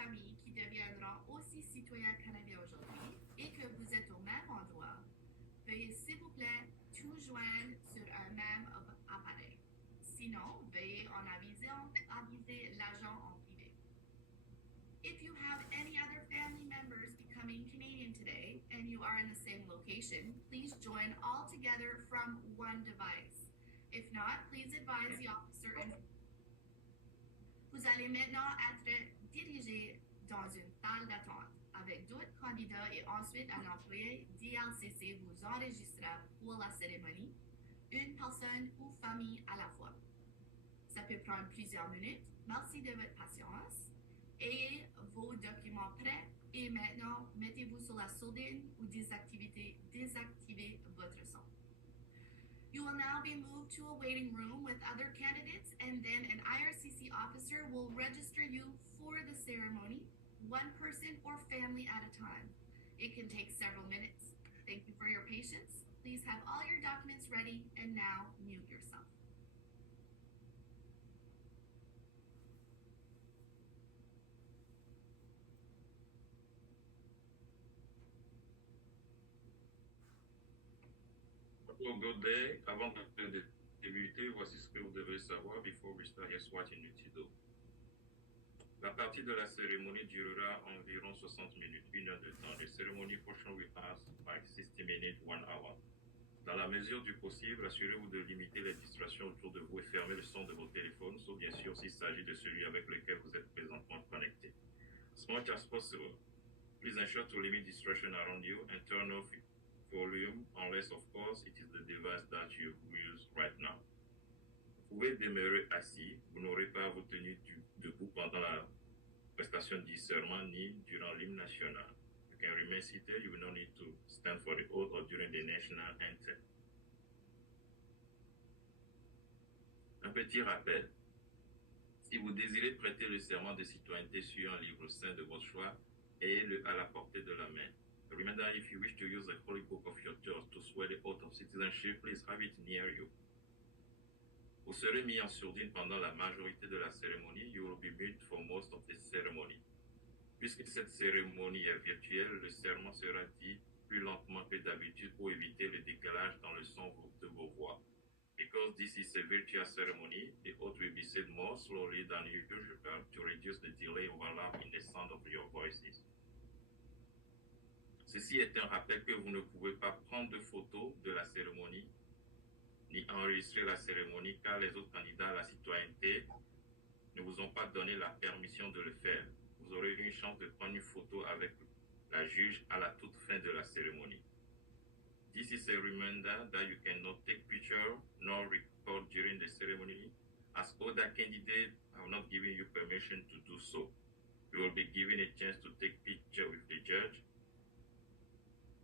famille qui deviendront aussi citoyens canadiens aujourd'hui et que vous êtes au même endroit, veuillez s'il vous plaît tout joindre sur un même appareil. Sinon, veuillez en aviser l'agent en privé. If you have any other family members becoming Canadian today and you are in the same location, please join all together from one device. If not, please advise the officer. Vous allez maintenant être dirigé dans une salle d'attente avec d'autres candidats et ensuite un employé d'ILCC vous enregistrera pour la cérémonie, une personne ou famille à la fois. Ça peut prendre plusieurs minutes. Merci de votre patience. Ayez vos documents prêts et maintenant, mettez-vous sur la sourdine ou désactivez votre son. You will now be moved to a waiting room with other candidates, and then an IRCC officer will register you for the ceremony, one person or family at a time. It can take several minutes. Thank you for your patience. Please have all your documents ready, and now mute yourself. Good day. Avant de débuter, voici ce que vous devez savoir before we start. Here's what you need to do. La partie de la cérémonie durera environ 60 minutes, 1 heure de temps. The ceremony portion will last by 60 minutes, 1 hour. Dans la mesure du possible, assurez-vous de limiter les distractions autour de vous et fermez le son de vos téléphones, sauf bien sûr s'il s'agit de celui avec lequel vous êtes présentement connecté. As much as possible, please ensure to limit distraction around you and turn off volume, unless of course it is the device that you use right now. Vous pouvez demeurer assis, vous n'aurez pas à vous tenir debout pendant la prestation du serment ni durant l'hymne national. You can remain seated, you will not need to stand for the oath or during the national anthem. Un petit rappel. Si vous désirez prêter le serment de citoyenneté sur un livre saint de votre choix, ayez-le à la portée de la main. Remember, if you wish to use the holy book of your church to swear the oath of citizenship, please have it near you. Vous serez mis en sourdine pendant la majorité de la cérémonie. You will be mute for most of the ceremony. Puisque cette cérémonie est virtuelle, le serment sera dit plus lentement que d'habitude pour éviter le décalage dans le son de vos voix. Because this is a virtual ceremony, the oath will be said more slowly than usual to reduce the delay overlap in the sound of your voices. Ceci est un rappel que vous ne pouvez pas prendre de photos de la cérémonie ni enregistrer la cérémonie car les autres candidats à la citoyenneté ne vous ont pas donné la permission de le faire. Vous aurez eu une chance de prendre une photo avec la juge à la toute fin de la cérémonie. This is a reminder that you cannot take picture nor record during the ceremony as other candidates have not given you permission to do so. You will be given a chance to take picture with the judge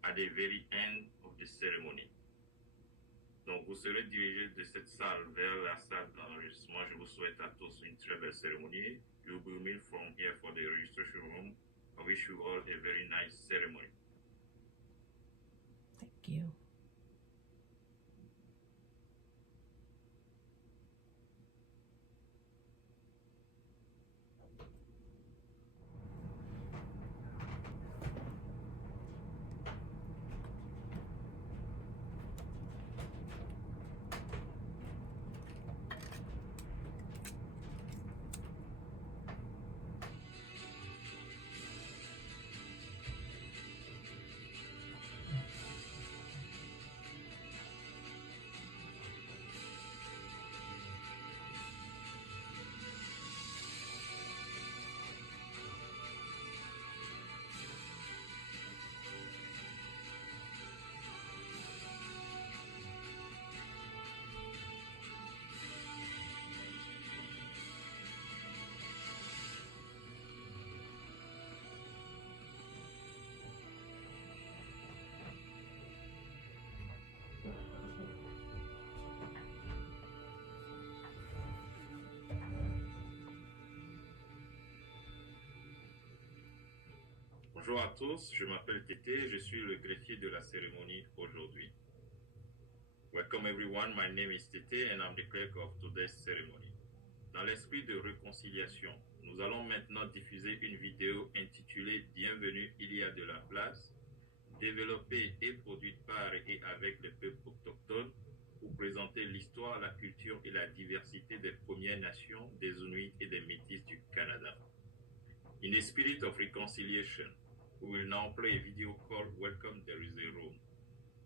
at the very end of the ceremony. Donc, vous serez dirigé de cette salle vers la salle d'enregistrement. Je vous souhaite à tous une très belle cérémonie. You will meet from here for the registration room. I wish you all a very nice ceremony. Thank you. Bonjour à tous, je m'appelle Tété, je suis le greffier de la cérémonie aujourd'hui. Welcome everyone, my name is Tété and I'm the clerk of today's ceremony. Dans l'esprit de réconciliation, nous allons maintenant diffuser une vidéo intitulée Bienvenue, il y a de la place, développée et produite par et avec les peuples autochtones pour présenter l'histoire, la culture et la diversité des Premières Nations, des Inuits et des Métis du Canada. In a spirit of reconciliation, we will now play a video called Welcome There is a Room,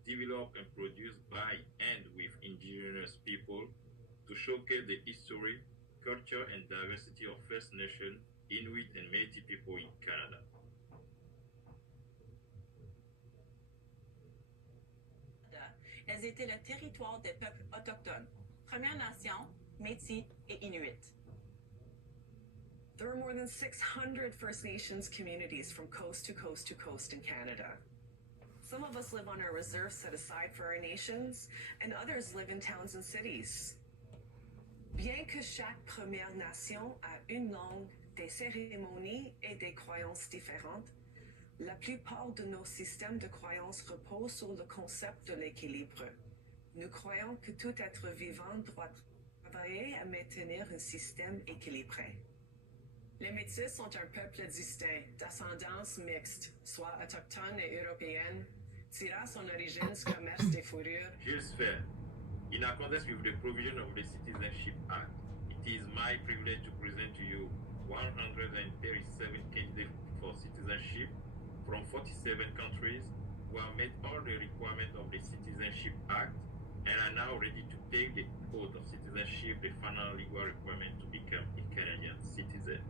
developed and produced by and with Indigenous people to showcase the history, culture and diversity of First Nation, Inuit and Métis people in Canada. Elles étaient le territoire des peuples autochtones, Premières Nations, Métis et Inuit. There are more than 600 First Nations communities from coast to coast to coast in Canada. Some of us live on our reserves set aside for our nations, and others live in towns and cities. Bien que chaque Première Nation a une langue, des cérémonies et des croyances différentes, la plupart de nos systèmes de croyances reposent sur le concept de l'équilibre. Nous croyons que tout être vivant doit travailler à maintenir un système équilibré. Les Métis sont un peuple distinct, d'ascendance mixte, soit autochtone et européenne, tirant son origine du commerce des fourrures. Gilles Fair, in accordance with the provision of the Citizenship Act, it is my privilege to present to you 137 candidates for citizenship from 47 countries who have met all the requirements of the Citizenship Act and are now ready to take the oath of citizenship, the final legal requirement to become a Canadian citizen.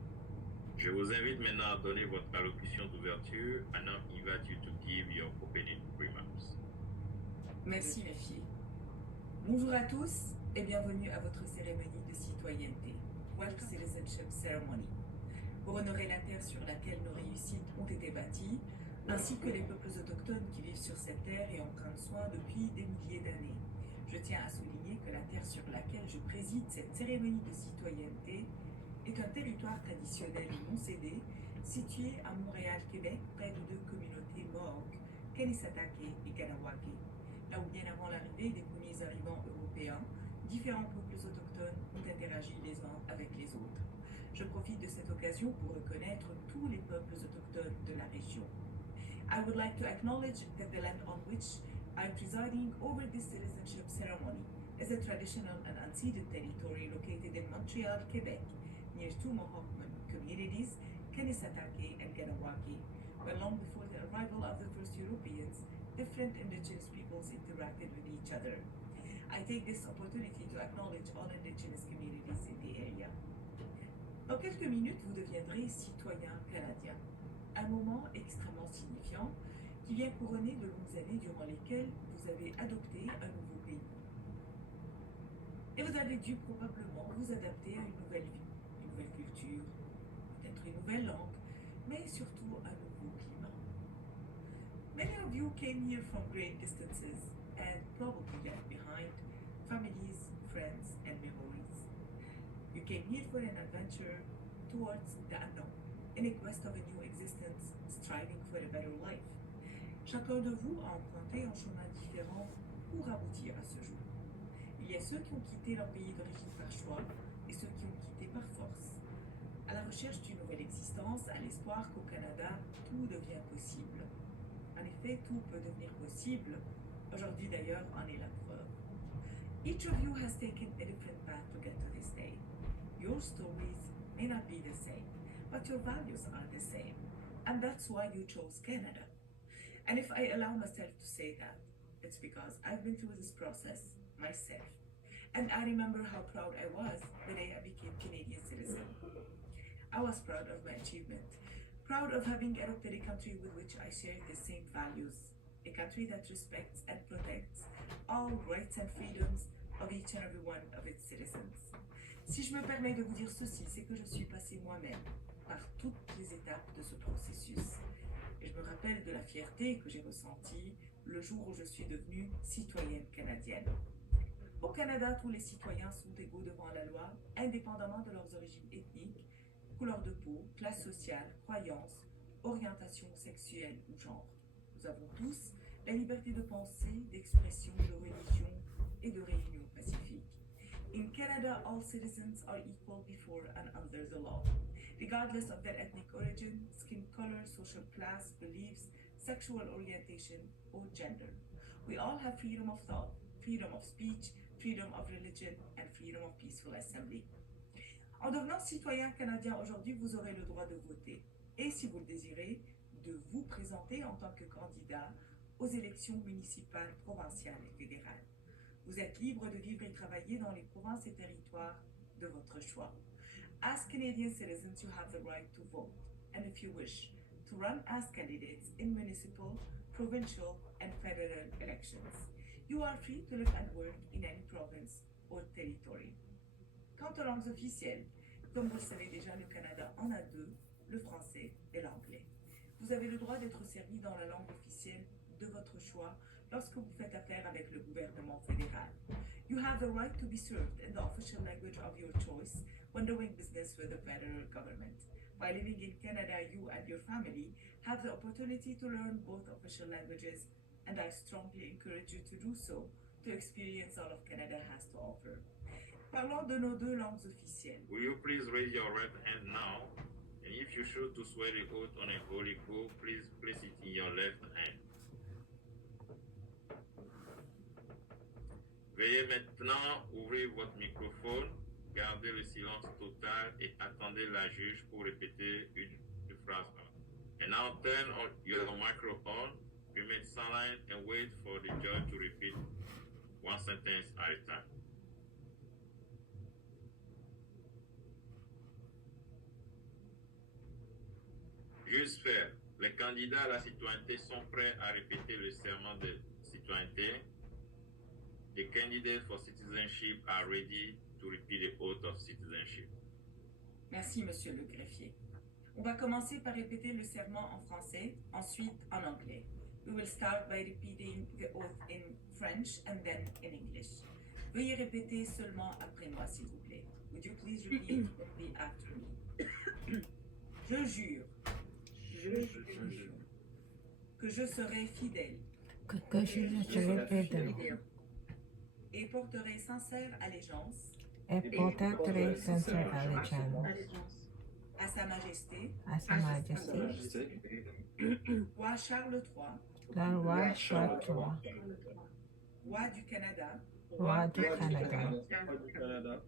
Je vous invite maintenant à donner votre allocution d'ouverture. I now invite you to give your opening remarks. Merci mes filles. Bonjour à tous et bienvenue à votre cérémonie de citoyenneté, Welcome Citizenship Ceremony, pour honorer la terre sur laquelle nos réussites ont été bâties, ainsi que les peuples autochtones qui vivent sur cette terre et en prennent soin depuis des milliers d'années. Je tiens à souligner que la terre sur laquelle je préside cette cérémonie de citoyenneté est un territoire traditionnel non cédé, situé à Montréal, Québec, près de deux communautés Mohawk, Kanisatake et Kanawake, là où bien avant l'arrivée des premiers arrivants européens, différents peuples autochtones ont interagi les uns avec les autres. Je profite de cette occasion pour reconnaître tous les peuples autochtones de la région. I would like to acknowledge that the land on which I am presiding over this citizenship ceremony is a traditional and unceded territory located in Montreal, Quebec, near two Mohawk communities, Kanisatake and Kanawake, where long before the arrival of the first Europeans, different indigenous peoples interacted with each other. I take this opportunity to acknowledge all indigenous communities in the area. Dans quelques minutes, vous deviendrez citoyen canadien, un moment extrêmement signifiant qui vient couronner de longues années durant lesquelles vous avez adopté un nouveau pays. Et vous avez dû probablement vous adapter à une nouvelle vie, une nouvelle culture, peut-être une nouvelle langue, mais surtout un nouveau climat. Many of you came here from great distances and probably left behind families, friends, and memories. You came here for an adventure towards the unknown, in a quest of a new existence, striving for a better life. Chacun de vous a emprunté un chemin différent pour aboutir à ce jour. Il y a ceux qui ont quitté leur pays d'origine par choix et ceux qui ont quitté par force. À la recherche d'une nouvelle existence, à l'espoir qu'au Canada, tout devient possible. En effet, tout peut devenir possible. Aujourd'hui d'ailleurs en est la preuve. Each of you has taken a different path to get to this day. Your stories may not be the same, but your values are the same. And that's why you chose Canada. And if I allow myself to say that, it's because I've been through this process myself. And I remember how proud I was the day I became Canadian citizen. I was proud of my achievement, proud of having adopted a country with which I share the same values, a country that respects and protects all rights and freedoms of each and every one of its citizens. Si je me permets de vous dire ceci, c'est que je suis passée moi-même par toutes les étapes de ce processus. Et je me rappelle de la fierté que j'ai ressentie le jour où je suis devenue citoyenne canadienne. Au Canada, tous les citoyens sont égaux devant la loi, indépendamment de leurs origines ethniques, couleur de peau, classe sociale, croyances, orientation sexuelle ou genre. Nous avons tous la liberté de pensée, d'expression, de religion et de réunion pacifique. In Canada, all citizens are equal before and under the law, regardless of their ethnic origin, skin color, social class, beliefs, sexual orientation, or gender. We all have freedom of thought, freedom of speech, freedom of religion, and freedom of peaceful assembly. En devenant citoyen canadien aujourd'hui, vous aurez le droit de voter et, si vous le désirez, de vous présenter en tant que candidat aux élections municipales, provinciales et fédérales. Vous êtes libre de vivre et travailler dans les provinces et territoires de votre choix. As Canadian citizens, you have the right to vote, and if you wish, to run as candidates in municipal, provincial, and federal elections. You are free to live and work in any province or territory. Quant aux langues officielles, comme vous le savez déjà, le Canada en a deux, le français et l'anglais. Vous avez le droit d'être servi dans la langue officielle de votre choix lorsque vous faites affaire avec le gouvernement fédéral. You have the right to be served in the official language of your choice when doing business with the federal government. By living in Canada, you and your family have the opportunity to learn both official languages, and I strongly encourage you to do so to experience all of Canada has to offer. Parlons de nos deux langues officielles. Will you please raise your right hand now? And if you choose to swear the oath on a holy oath, please place it in your left hand. Veuillez maintenant ouvrir votre microphone, gardez le silence total et attendez la juge pour répéter une phrase. And now turn on your microphone, remain silent and wait for the judge to repeat one sentence at a time. Juste faire. Les candidats à la citoyenneté sont prêts à répéter le serment de citoyenneté. The candidates for citizenship are ready to repeat the oath of citizenship. Merci, monsieur le greffier. On va commencer par répéter le serment en français, ensuite en anglais. We will start by repeating the oath in French and then in English. Veuillez répéter seulement après moi, s'il vous plaît. Would you please repeat only after me? Je jure. Que je serai fidèle. Que je serai fidèle. Et porterai sincère allégeance. Et porterai sincère allégeance. À Sa Majesté. À Sa Majesté. Roi Charles III. Le roi Charles III. Roi du Canada. Roi du Canada.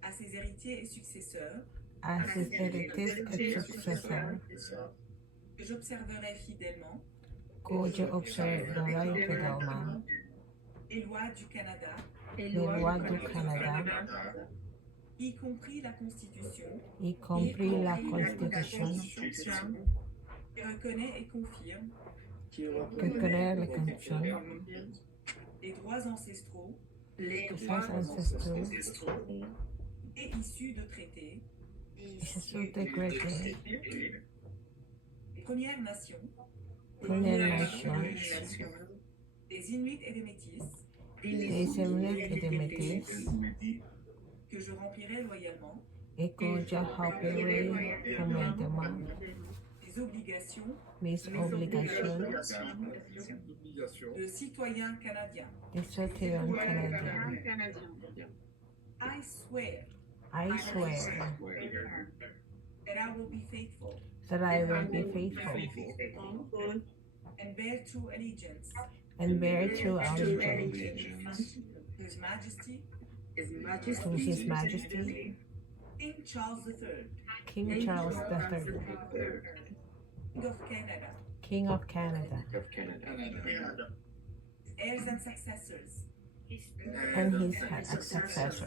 À ses héritiers et successeurs. À ses héritiers et successeurs. Que j'observerai fidèlement. Que j'observerai fidèlement. Les lois du Canada. Les lois du Canada. Y compris la Constitution. Y compris la Constitution. Qui reconnaît et confirme. Que connaît la Constitution. Les droits ancestraux. Les droits ancestraux. Et issus de traités. Issus de traités. Premières Nations. Premières Nations. Des Inuits et des Métis. Des Inuits et des Métis. Que je remplirai loyalement. Et que je remplirai loyalement. Mes obligations. Mes obligations. De citoyen canadien. De citoyen canadien. I swear. I swear. That I will be faithful. That I will be faithful. And bear true allegiance. And bear true allegiance. To His Majesty. To His Majesty. King Charles III. King Charles III. King of Canada. King of Canada. Heirs and successors. And his successors.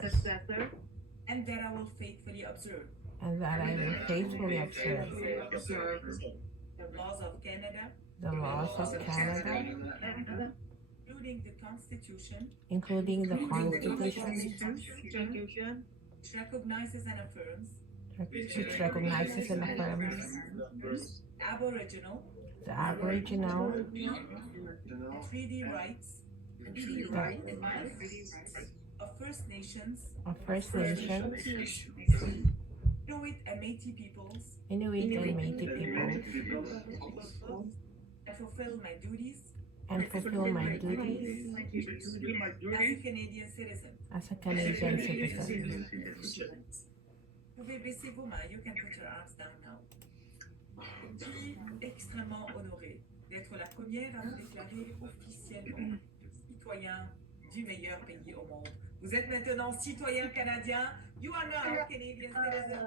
And that I will faithfully observe. And that I will faithfully observe. The laws of Canada. The laws of Canada. Including the Constitution. Including the Constitution. Which recognizes and affirms. Which recognizes and affirms. Aboriginal. The Aboriginal. And treaty rights. Of First Nations. Of First Nations. Inuit and Métis peoples. Inuit and Métis peoples. And fulfill my duties. and fulfill my duties as a Canadian citizen. as a Canadian citizen. Vous pouvez baisser vos mains. You can put your arms down now. Je suis extrêmement honorée d'être la première à vous déclarer officiellement citoyen du meilleur pays au monde. Vous êtes maintenant citoyen canadien. You are now Canadian citizen.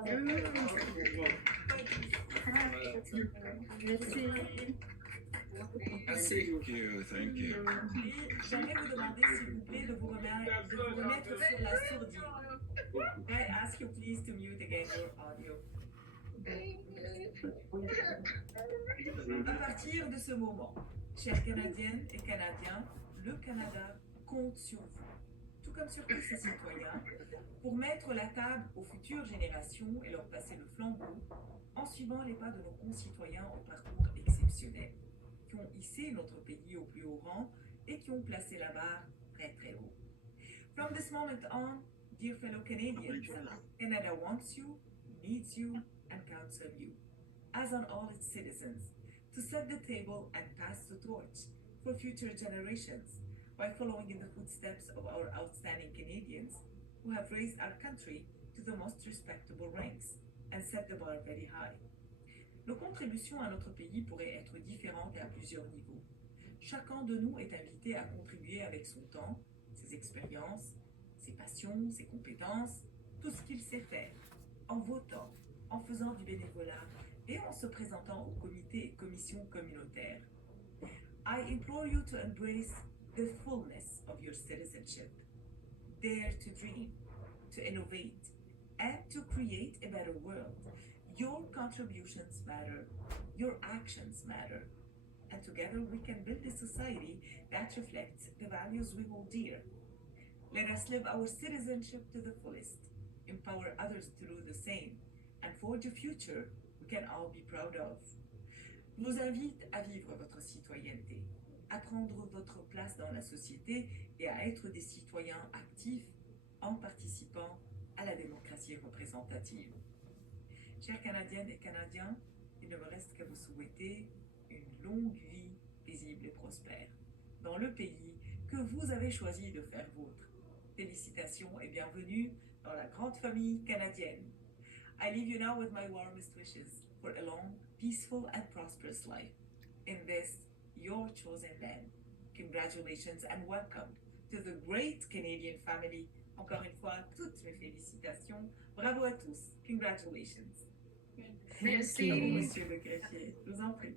Thank you, thank you. Et j'aimerais vous demander, s'il vous plaît, de vous remettre sur la sourdine. I ask you please to mute again your audio. À partir de ce moment, chères Canadiennes et Canadiens, le Canada compte sur vous, tout comme sur tous ses citoyens, pour mettre la table aux futures générations et leur passer le flambeau en suivant les pas de nos concitoyens au parcours exceptionnel, qui ont hissé notre pays au plus haut rang et qui ont placé la barre très très haut. From this moment on, dear fellow Canadians, Canada wants you, needs you, and counts on you, as on all its citizens, to set the table and pass the torch for future generations by following in the footsteps of our outstanding Canadians who have raised our country to the most respectable ranks and set the bar very high. Nos contributions à notre pays pourraient être différentes à plusieurs niveaux. Chacun de nous est invité à contribuer avec son temps, ses expériences, ses passions, ses compétences, tout ce qu'il sait faire, en votant, en faisant du bénévolat et en se présentant aux comités et commissions communautaires. I implore you to embrace the fullness of your citizenship. Dare to dream, to innovate, and to create a better world. Your contributions matter, your actions matter, and together we can build a society that reflects the values we hold dear. Let us live our citizenship to the fullest, empower others to do the same, and forge a future we can all be proud of. Je vous invite à vivre votre citoyenneté, à prendre votre place dans la société et à être des citoyens actifs en participant à la démocratie représentative. Chers Canadiennes et Canadiens, il ne me reste qu'à vous souhaiter une longue vie paisible et prospère dans le pays que vous avez choisi de faire vôtre. Félicitations et bienvenue dans la grande famille canadienne. I leave you now with my warmest wishes for a long, peaceful and prosperous life in this, your chosen land. Congratulations and welcome to the great Canadian family. Encore une fois, toutes mes félicitations. Bravo à tous. Congratulations. Merci. À vous, monsieur le greffier. Je vous en prie.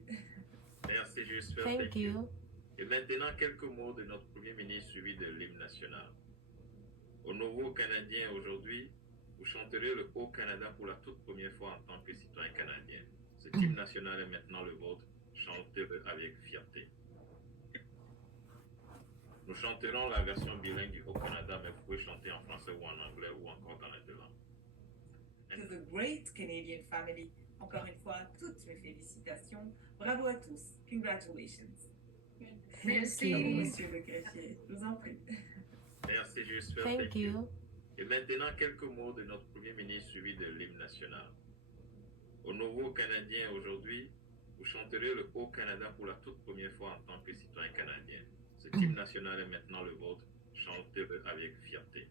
Merci, Justin. Thank you. Et maintenant, quelques mots de notre Premier ministre suivi de l'hymne national. Aux nouveaux Canadiens aujourd'hui, vous chanterez le Haut Canada pour la toute première fois en tant que citoyen canadien. Cet hymne national est maintenant le vôtre. Chantez-le avec fierté. Nous chanterons la version bilingue du Haut Canada, mais vous pouvez chanter en français ou en anglais ou encore dans les deux langues. To the great Canadian family. Encore une fois, toutes mes félicitations. Bravo à tous. Congratulations. Merci. À vous, monsieur le greffier. Je vous en prie. Merci, Justin. Thank you. Et maintenant, quelques mots de notre Premier ministre suivi de l'hymne national. Aux nouveaux Canadiens aujourd'hui, vous chanterez le Haut Canada pour la toute première fois en tant que citoyen canadien. Cet hymne national est maintenant le vôtre. Chantez-le avec fierté.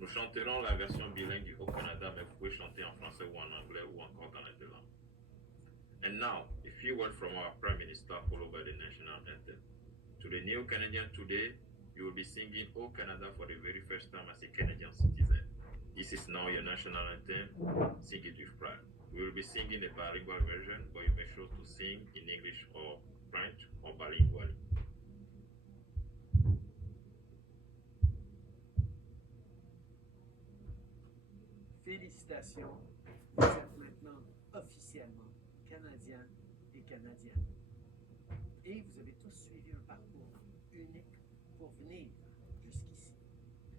Nous chanterons la version bilingue du Haut Canada, mais vous pouvez chanter en français ou en anglais ou encore dans les deux langues. And now, a few words from our Prime Minister, followed by the national anthem. To the new Canadian today, you will be singing O Canada for the very first time as a Canadian citizen. This is now your national anthem. Sing it with pride. We will be singing a bilingual version, but you may choose to sing in English or French or bilingually. Félicitations, vous êtes maintenant officiellement Canadiens et Canadiennes. Et vous avez tous suivi un parcours unique pour venir jusqu'ici.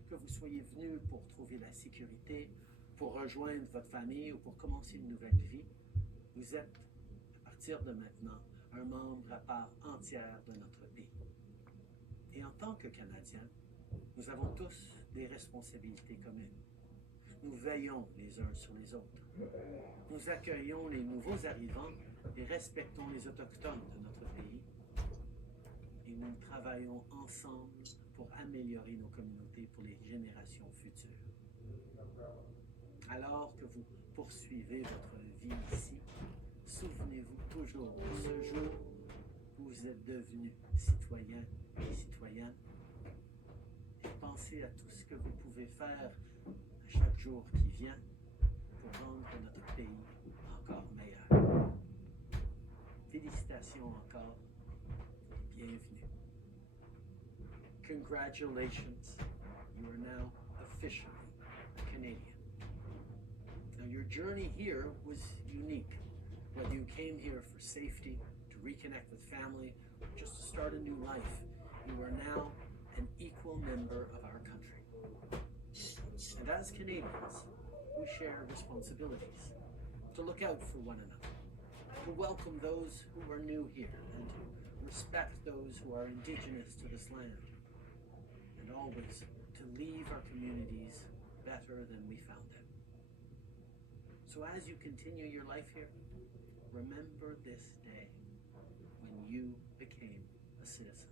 Que vous soyez venus pour trouver la sécurité, pour rejoindre votre famille ou pour commencer une nouvelle vie, vous êtes, à partir de maintenant, un membre à part entière de notre pays. Et en tant que Canadiens, nous avons tous des responsabilités communes. Nous veillons les uns sur les autres. Nous accueillons les nouveaux arrivants et respectons les autochtones de notre pays. et nous travaillons ensemble pour améliorer nos communautés pour les générations futures. Alors que vous poursuivez votre vie ici, souvenez-vous toujours de ce jour où vous êtes devenus citoyens et citoyennes. Et pensez à tout ce que vous pouvez faire à chaque jour qui vient pour rendre notre pays encore meilleur. Félicitations encore et bienvenue. Congratulations, you are now officially a Canadian. Now, your journey here was unique. Whether you came here for safety, to reconnect with family, or just to start a new life, you are now an equal member of our country. And as Canadians, we share responsibilities to look out for one another, to welcome those who are new here, and to respect those who are indigenous to this land, and always to leave our communities better than we found them. So as you continue your life here, remember this day when you became a citizen.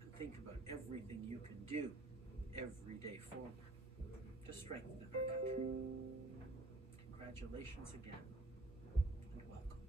And think about everything you can do every day forward to strengthen our country. Congratulations again, and welcome.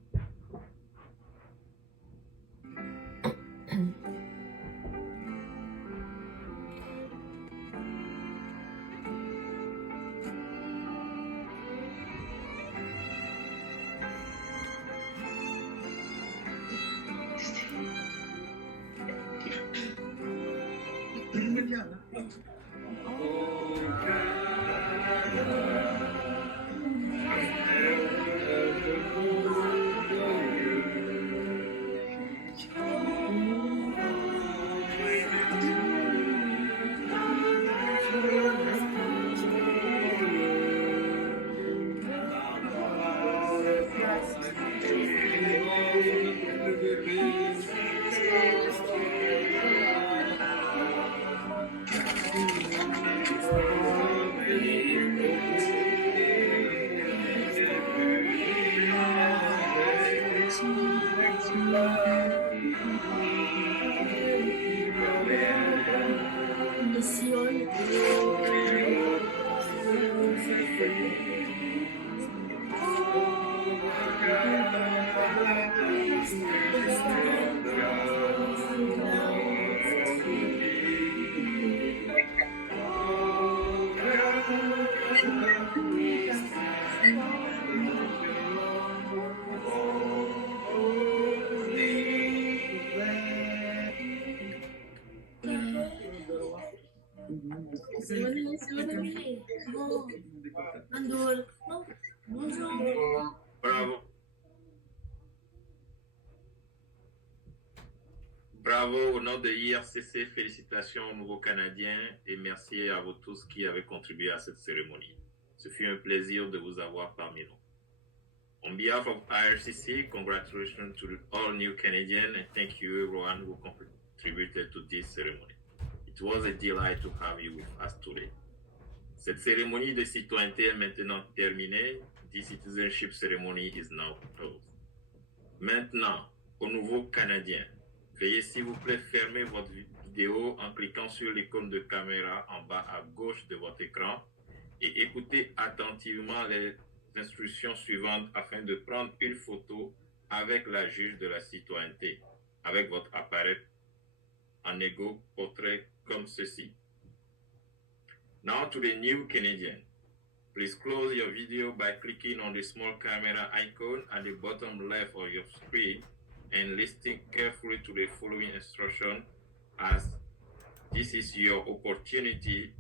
Bravo. Bravo au nom de IRCC, félicitations aux nouveaux Canadiens et merci à vous tous qui avez contribué à cette cérémonie. Ce fut un plaisir de vous avoir parmi nous. On behalf of IRCC, congratulations to all new Canadians and thank you everyone who contributed to this ceremony. It was a delight to have you with us today. Cette cérémonie de citoyenneté est maintenant terminée. The citizenship ceremony is now closed. Maintenant, aux nouveaux Canadiens, veuillez s'il vous plaît fermer votre vidéo en cliquant sur l'icône de caméra en bas à gauche de votre écran et écoutez attentivement les instructions suivantes afin de prendre une photo avec la juge de la citoyenneté, avec votre appareil en égaux portrait comme ceci. Now to the new Canadian. Please close your video by clicking on the small camera icon at the bottom left of your screen and listening carefully to the following instruction, as this is your opportunity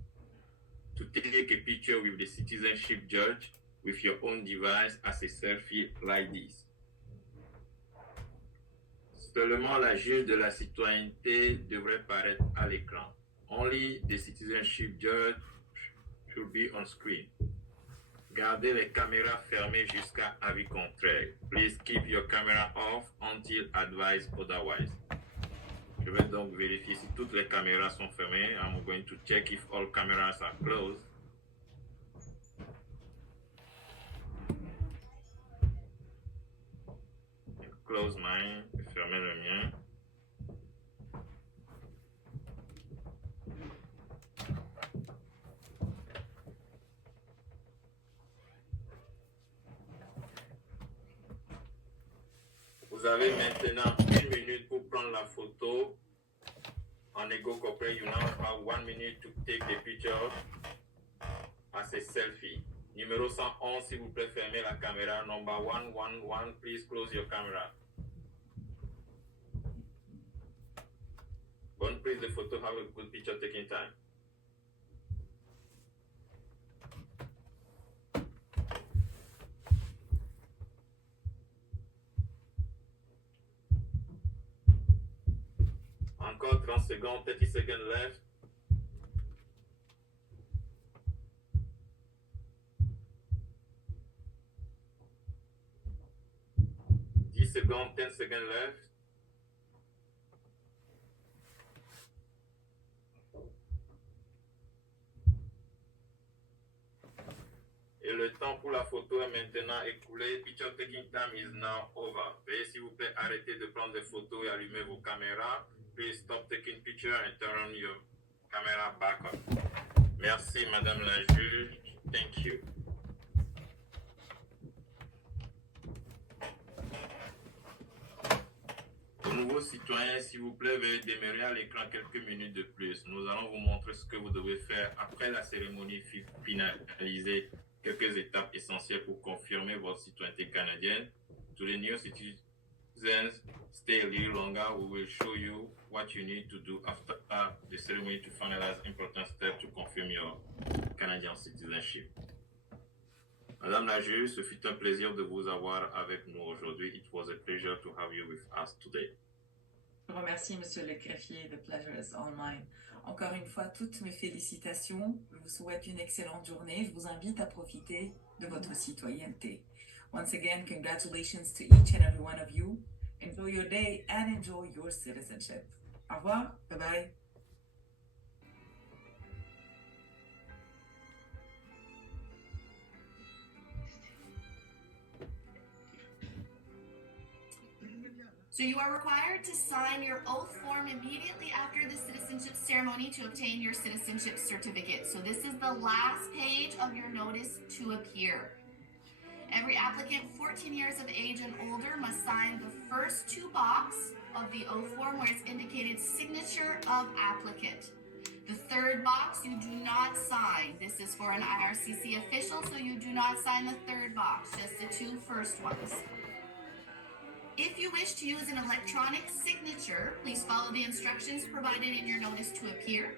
to take a picture with the citizenship judge with your own device as a selfie like this. Seulement la juge de la citoyenneté devrait paraître à l'écran. Only the citizenship judge should be on screen. Gardez les caméras fermées jusqu'à avis contraire. Please keep your camera off until advised otherwise. Je vais donc vérifier si toutes les caméras sont fermées. I'm going to check if all cameras are closed. Close mine, fermez le mien. Vous avez maintenant 1 minute pour prendre la photo. En ego corporate, you now have 1 minute to take the picture as a selfie. Numéro 111, s'il vous plaît, fermez la caméra. Number 111, please close your camera. Bonne prise de photo, have a good picture taking time. Encore 30 secondes, 30 seconds left. Secondes, 10 seconds left. Et le temps pour la photo est maintenant écoulé. Picture taking time is now over. Veuillez s'il vous plaît arrêter de prendre des photos et allumer vos caméras. Please stop taking picture and turn your camera back up. Merci Madame la juge. Thank you. Aux nouveaux citoyens, s'il vous plaît, veuillez demeurer à l'écran quelques minutes de plus. Nous allons vous montrer ce que vous devez faire après la cérémonie finalisée. Quelques étapes essentielles pour confirmer votre citoyenneté canadienne. To the new citizens, stay a little longer. We will show you what you need to do after the ceremony to finalize important steps to confirm your Canadian citizenship. Madame la juge, ce fut un plaisir de vous avoir avec nous aujourd'hui. It was a pleasure to have you with us today. Je vous remercie, Monsieur le greffier. The pleasure is all mine. Encore une fois, toutes mes félicitations. Je vous souhaite une excellente journée. Je vous invite à profiter de votre citoyenneté. Once again, congratulations to each and every one of you. Enjoy your day and enjoy your citizenship. Au revoir. Bye-bye. So you are required to sign your oath form immediately after the citizenship ceremony to obtain your citizenship certificate. So this is the last page of your notice to appear. Every applicant 14 years of age and older must sign the first 2 boxes of the oath form where it's indicated signature of applicant. The 3rd box you do not sign. This is for an IRCC official, so you do not sign the 3rd box, just the 2 first ones. If you wish to use an electronic signature, please follow the instructions provided in your notice to appear.